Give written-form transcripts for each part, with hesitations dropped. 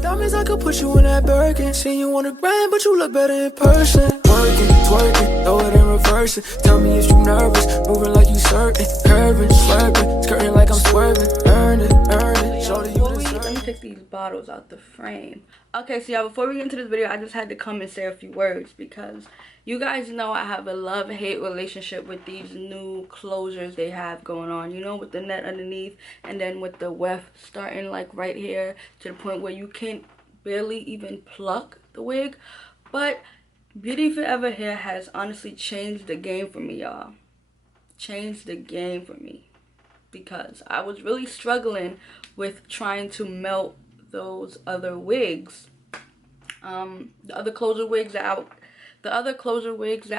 Diamonds, I could put you in that Birkin. Seen you on the gram, but you look better in person. Working, twerking, throw it in reverse. Tell me if you nervous, moving like you certain. Curving, swerving, skirting like I'm swerving. Earn it, show that you deserve. Let me take these bottles out the frame. Okay, so yeah, before we get into this video, I just had to come and say a few words because you guys know I have a love-hate relationship with these new closures they have going on, you know, with the net underneath and then with the weft starting like right here to the point where you can't barely even pluck the wig. But Beautyforever hair has honestly changed the game for me, y'all. Changed the game for me because I was really struggling with trying to melt those other wigs. The other closure wigs that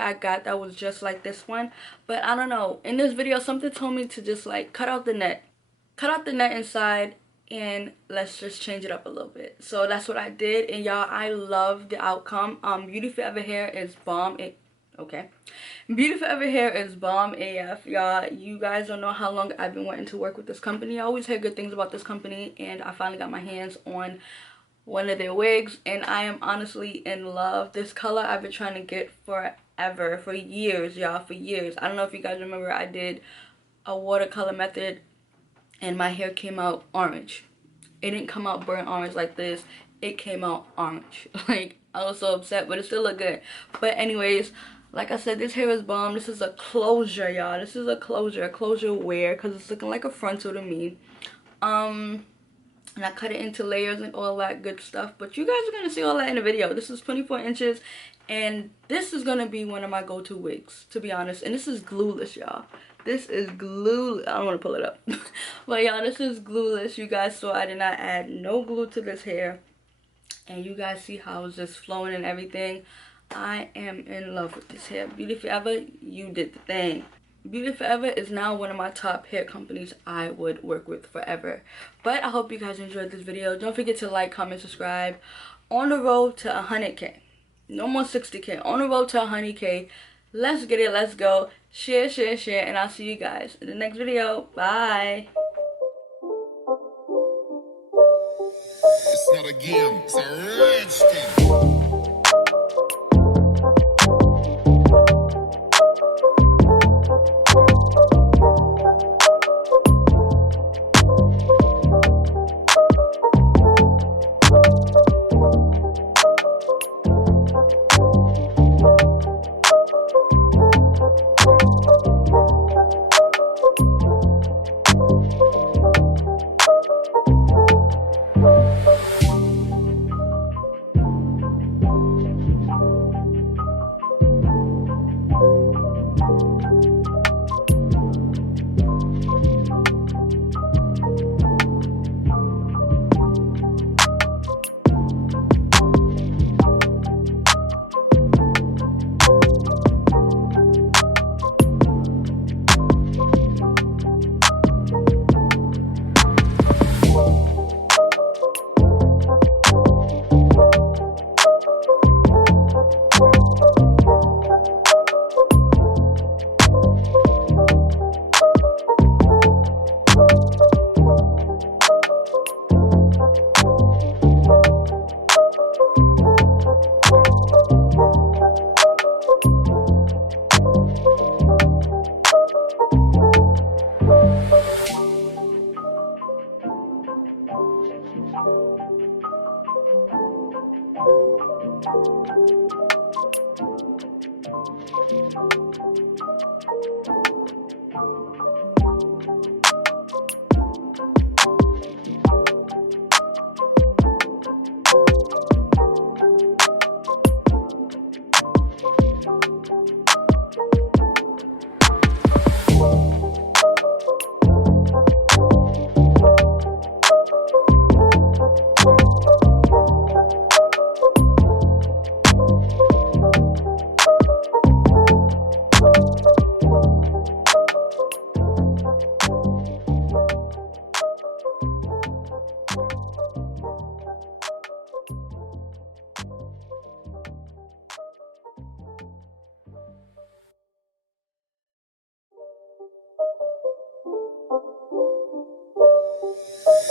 I got that was just like this one. But I don't know, in this video something told me to just like cut out the net inside and let's just change it up a little bit. So that's what I did, and y'all, I love the outcome. Beautyforever hair is bomb. Beautyforever hair is bomb AF, y'all. You guys don't know how long I've been wanting to work with this company. I always hear good things about this company, and I finally got my hands on one of their wigs, and I am honestly in love. This color I've been trying to get forever, for years, y'all, for years. I don't know if you guys remember, I did a watercolor method and my hair came out orange. It didn't come out burnt orange like this. It came out orange. Like, I was so upset, but it still looked good. But anyways, like I said, this hair is bomb. This is a closure, y'all. This is a closure wear, because it's looking like a frontal to me. And I cut it into layers and all that good stuff, but you guys are going to see all that in the video. This is 24 inches, and this is going to be one of my go-to wigs, to be honest. And this is glueless, y'all. This is glueless. I don't want to pull it up. But y'all, this is glueless. You guys saw I did not add no glue to this hair, and you guys see how it's just flowing and everything. I am in love with this hair. Beautyforever, you did the thing. Beautyforever is now one of my top hair companies I would work with forever. But I hope you guys enjoyed this video. Don't forget to like, comment, subscribe. On the road to 100K. No more 60K. On the road to 100K. Let's get it. Let's go. Share, share, share. And I'll see you guys in the next video. Bye. It's not a game. It's a rich thing.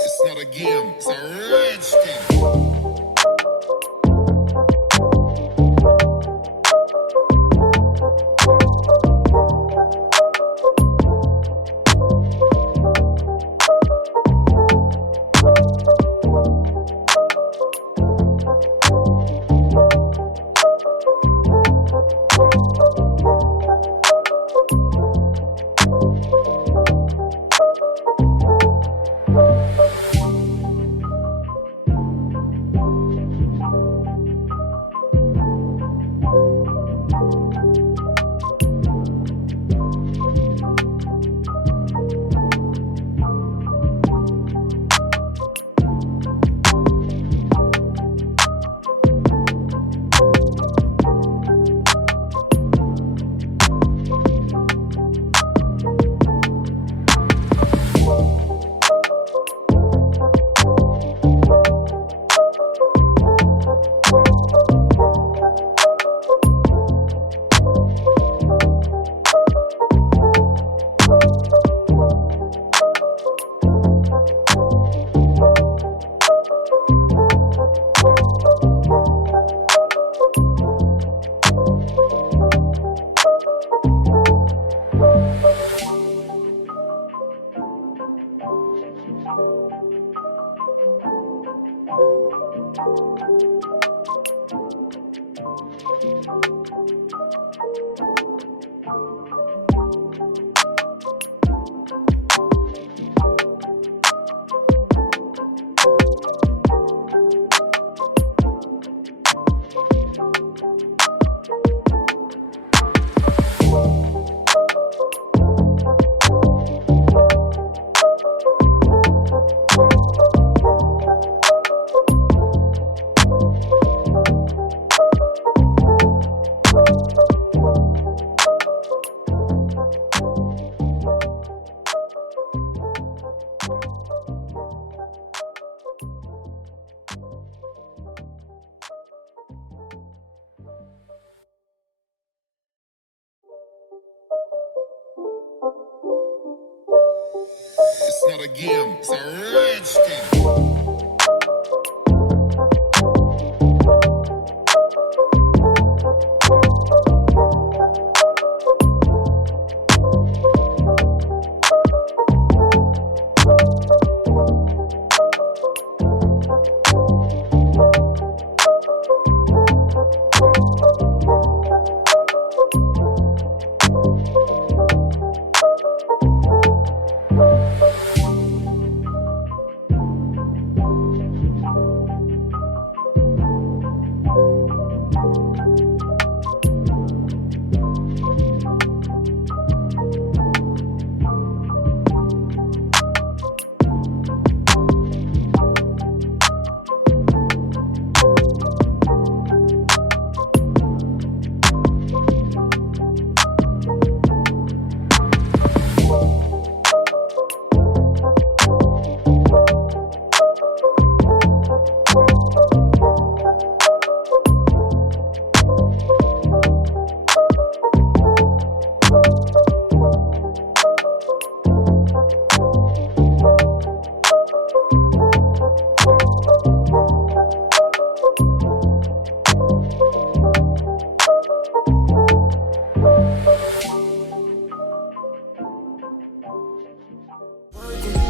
It's not a game. It's a rich thing. not a game, it's a rich thing.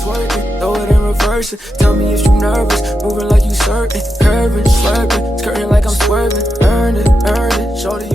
Twerking, throw it in reverse. Tell me if you nervous, moving like you certain. Curving, swerving, skirting like I'm swerving. Earn it, shorty.